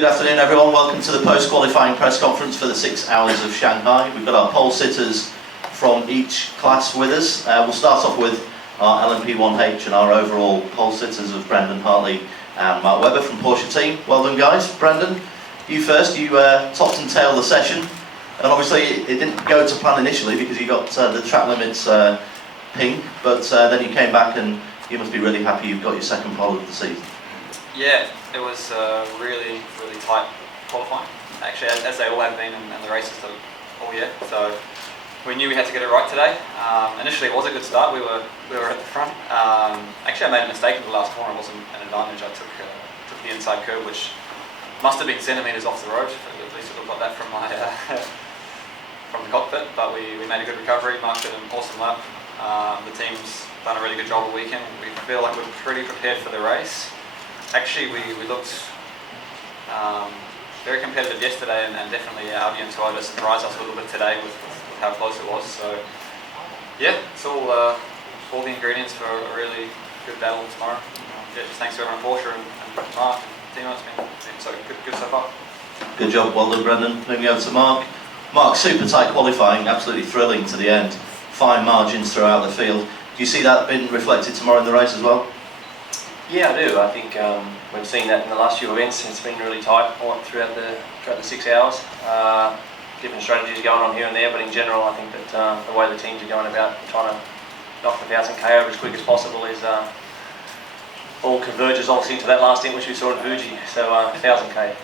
Good afternoon everyone, welcome to the post-qualifying press conference for the 6 Hours of Shanghai. We've got our pole sitters from each class with us. We'll start off with our LMP1H and our overall pole sitters of Brendan Hartley and Mark Webber from Porsche team. Well done guys. Brendan, you first, you topped and tailed the session, and obviously it didn't go to plan initially because you got the track limits pink, but then you came back and you must be really happy you've got your second pole of the season. Yeah, it was really tight qualifying, actually, as they all have been in the races all year. So we knew we had to get it right today. Initially, it was a good start. We were at the front. Actually, I made a mistake in the last corner. It wasn't an advantage. I took the inside curve, which must have been centimetres off the road. At least it looked like that from my from the cockpit. But we made a good recovery. Mark did an awesome lap. The team's done a really good job all weekend. We feel like we're pretty prepared for the race. Actually, we looked very competitive yesterday, and definitely Albion Toyota surprised us a little bit today with how close it was. So yeah, it's all the ingredients for a really good battle tomorrow. Yeah, just thanks to everyone, Porsche and Mark and Timo. It's been so good so far. Good job, well done Brendan. Moving over to Mark. Mark, super tight qualifying, absolutely thrilling to the end. Fine margins throughout the field. Do you see that being reflected tomorrow in the race as well? Yeah, I do. I think we've seen that in the last few events. It's been really tight throughout the 6 hours. Different strategies going on here and there, but in general, I think that the way the teams are going about trying to knock the 1000k over as quick as possible is all converges obviously into that last stint which we saw in Fuji. So 1000k,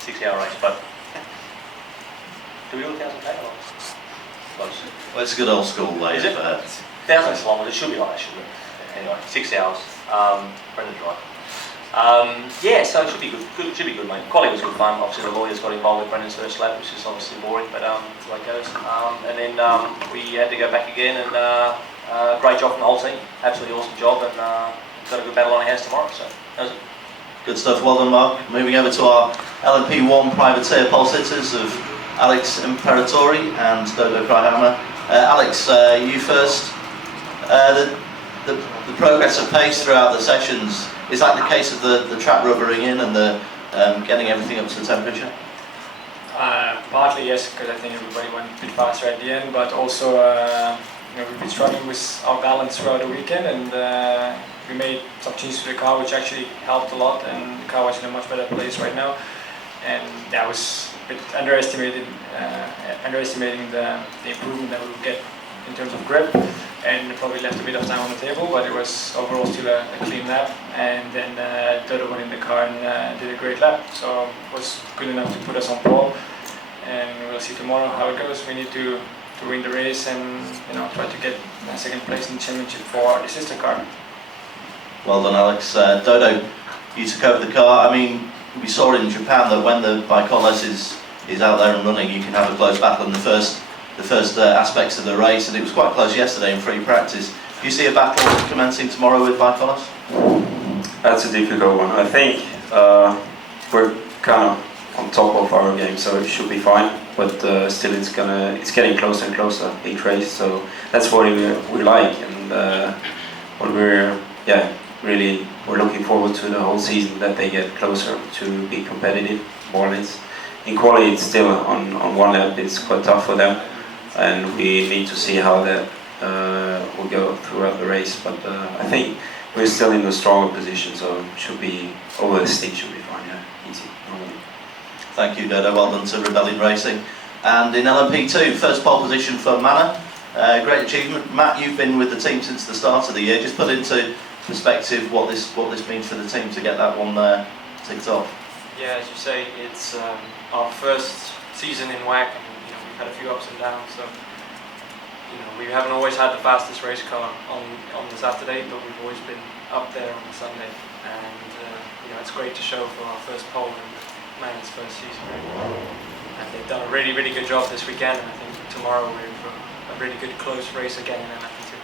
6 hour race. But do we do a 1000k or close? Well, it's a good old school way. Is it? 1000 kilometres. It should be like that, shouldn't it? Anyway, 6 hours. Brendan's right. Yeah, so it should be good. Should be good, mate. Quality was good fun. Obviously, the lawyers got involved with Brendan's first lap, which is obviously boring, but that's the way it goes. And then we had to go back again, and great job from the whole team. Absolutely awesome job, and got a good battle on our hands tomorrow. So that was it. Good stuff. Well done, Mark. Moving over to our LMP1 privateer pole sitters of Alex Imperatori and Dodo Kraihama. Alex, you first. The progress of pace throughout the sessions, is that the case of the track rubbering in and the getting everything up to the temperature? Partly yes, because I think everybody went a bit faster at the end, but also we've been struggling with our balance throughout the weekend, and we made some changes to the car which actually helped a lot, and the car was in a much better place right now. And that was a bit underestimating the improvement that we would get in terms of grip, and probably left a bit of time on the table, but it was overall still a clean lap. And then Dodo went in the car and did a great lap, so it was good enough to put us on pole, and we'll see tomorrow how it goes. We need to win the race and try to get second place in the championship for the sister car. Well done, Alex. Dodo, you took over the car. I mean, we saw in Japan that when the Bicolas is out there and running, you can have a close battle in the first aspects of the race, and it was quite close yesterday in free practice. Do you see a battle commencing tomorrow with Bicolas? That's a difficult one. I think we're kind of on top of our game, so it should be fine. But still, it's getting closer and closer each race. So that's what we like, and what we're looking forward to the whole season, that they get closer to be competitive, more or less. In quality, it's still on one lap. It's quite tough for them, and we need to see how that will go throughout the race. But I think we're still in a stronger position, so should be over the stick, should be fine. Yeah, easy. Thank you, Dodo. Well done to Rebellion Racing. And in LMP2, first pole position for Mana. Great achievement. Matt, you've been with the team since the start of the year. Just put into perspective what this means for the team to get that one ticked off. Yeah, as you say, it's our first season in WEC, and we've had a few ups and downs. So we haven't always had the fastest race car on the Saturday, but we've always been up there on the Sunday. And it's great to show for our first pole in Man's first season. And they've done a really good job this weekend, and I think tomorrow we're in for a really good close race again in LMP2.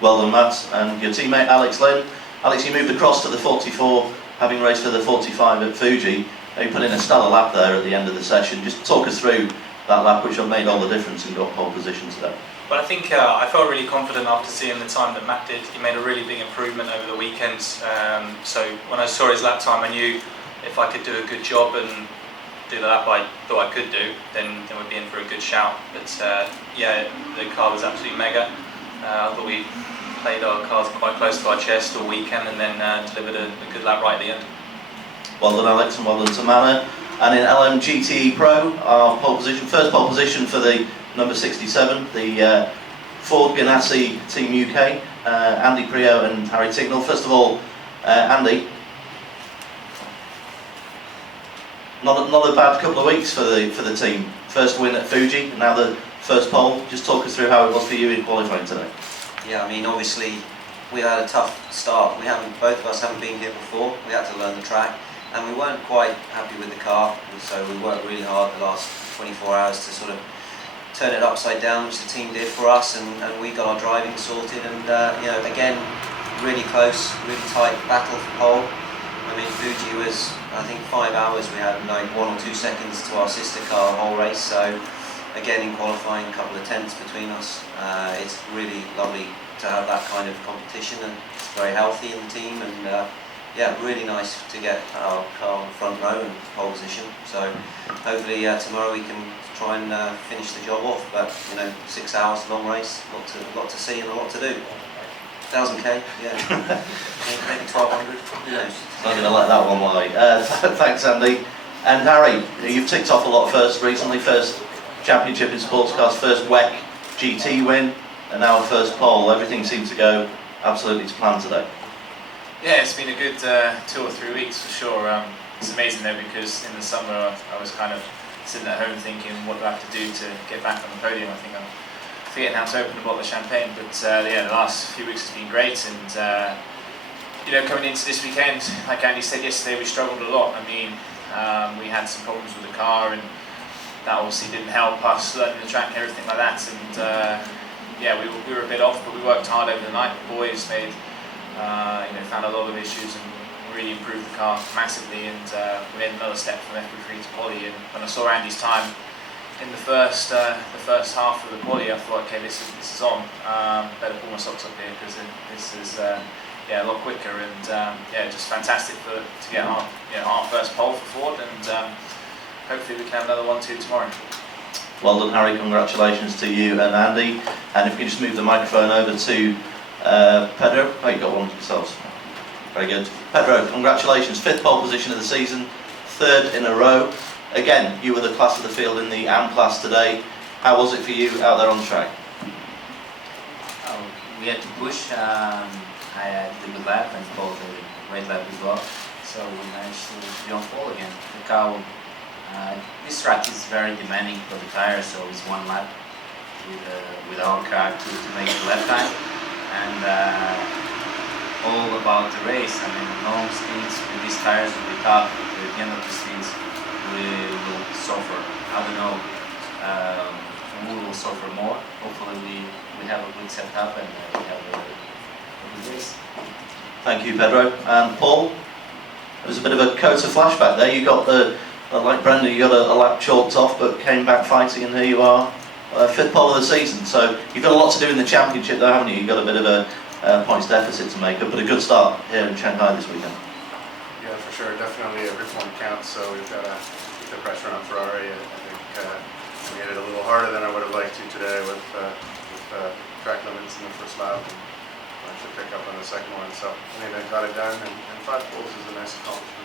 Well done, Matt. And your teammate Alex Lynn. Alex, you moved across to the 44, having raced for the 45 at Fuji. You put in a stellar lap there at the end of the session. Just talk us through that lap, which made all the difference and got pole position today. Well, I think I felt really confident after seeing the time that Matt did. He made a really big improvement over the weekend. So when I saw his lap time, I knew if I could do a good job and do the lap I thought I could do, then we'd be in for a good shout. But yeah, the car was absolutely mega. I thought we played our cars quite close to our chest all weekend and then delivered a good lap right at the end. Well done, Alex, and well done to Mana. And in LMGTE Pro, our pole position, first pole position for the number 67, the Ford Ganassi Team UK, Andy Prio and Harry Tignall. First of all, Andy, not a bad couple of weeks for the team. First win at Fuji, and now the first pole. Just talk us through how it was for you in qualifying today. Yeah, I mean, obviously we had a tough start. Both of us haven't been here before. We had to learn the track, and we weren't quite happy with the car. So we worked really hard the last 24 hours to sort of turn it upside down, which the team did for us, and we got our driving sorted. And you know, again, really close, really tight battle for pole. I mean, Fuji was, I think, 5 hours. We had like 1 or 2 seconds to our sister car the whole race. So again, in qualifying, a couple of tenths between us. It's really lovely to have that kind of competition, and it's very healthy in the team. And yeah, really nice to get our car on front row and pole position. So hopefully tomorrow we can try and finish the job off. But you know, 6 hours, long race, lot to see and a lot to do. 1,000k, yeah, maybe 1,200. Who knows? Not going to let that one lie. Thanks, Andy. And Harry, you've ticked off a lot first recently. First championship in sports cars, first WEC GT win, and now a first pole. Everything seems to go absolutely to plan today. Yeah, it's been a good 2 or 3 weeks for sure. It's amazing though, because in the summer I was kind of sitting at home thinking, what do I have to do to get back on the podium? I think I'm forgetting how to open a bottle of champagne. But yeah, the last few weeks has been great, and you know, coming into this weekend, like Andy said yesterday, we struggled a lot. I mean, we had some problems with the car, and that obviously didn't help us learning the track and everything like that. And yeah, we were a bit off, but we worked hard over the night. The boys made, you know, found a lot of issues and really improved the car massively. And we made another step from FP3 to quali. And when I saw Andy's time in the first half of the quali, I thought, okay, this is on. Better pull my socks up here, because this is yeah, a lot quicker. And yeah, just fantastic to get our first pole for Ford. And hopefully we can have another 1-2 tomorrow. Well done, Harry. Congratulations to you and Andy. And if we can just move the microphone over to Pedro. Oh, you got one yourselves. Very good. Pedro, congratulations. 5th pole position of the season, 3rd in a row. Again, you were the class of the field in the AM class today. How was it for you out there on the track? We had to push. I did a good lap and both a great lap as well. So we managed to be on pole again. The car, this track is very demanding for the tires, so it's 1 lap with our car to make the lap time. And all about the race. I mean, long speeds with these tires will be tough. At the end of the speeds, we will suffer. I don't know. We will suffer more. Hopefully, we have a good setup and we have a good race. Thank you, Pedro. And Paul, it was a bit of a COTA flashback there. You got like Brendan, you got a lap chalked off, but came back fighting, and here you are, 5th pole of the season. So you've got a lot to do in the championship, though, haven't you? You've got a bit of a points deficit to make up, but a good start here in Shanghai this weekend. Yeah, for sure. Definitely every point counts, so we've got to keep the pressure on Ferrari. I think we hit it a little harder than I would have liked to today with track limits in the first lap, and I should pick up on the second one. So I mean, I got it done, and 5 poles is a nice accomplishment.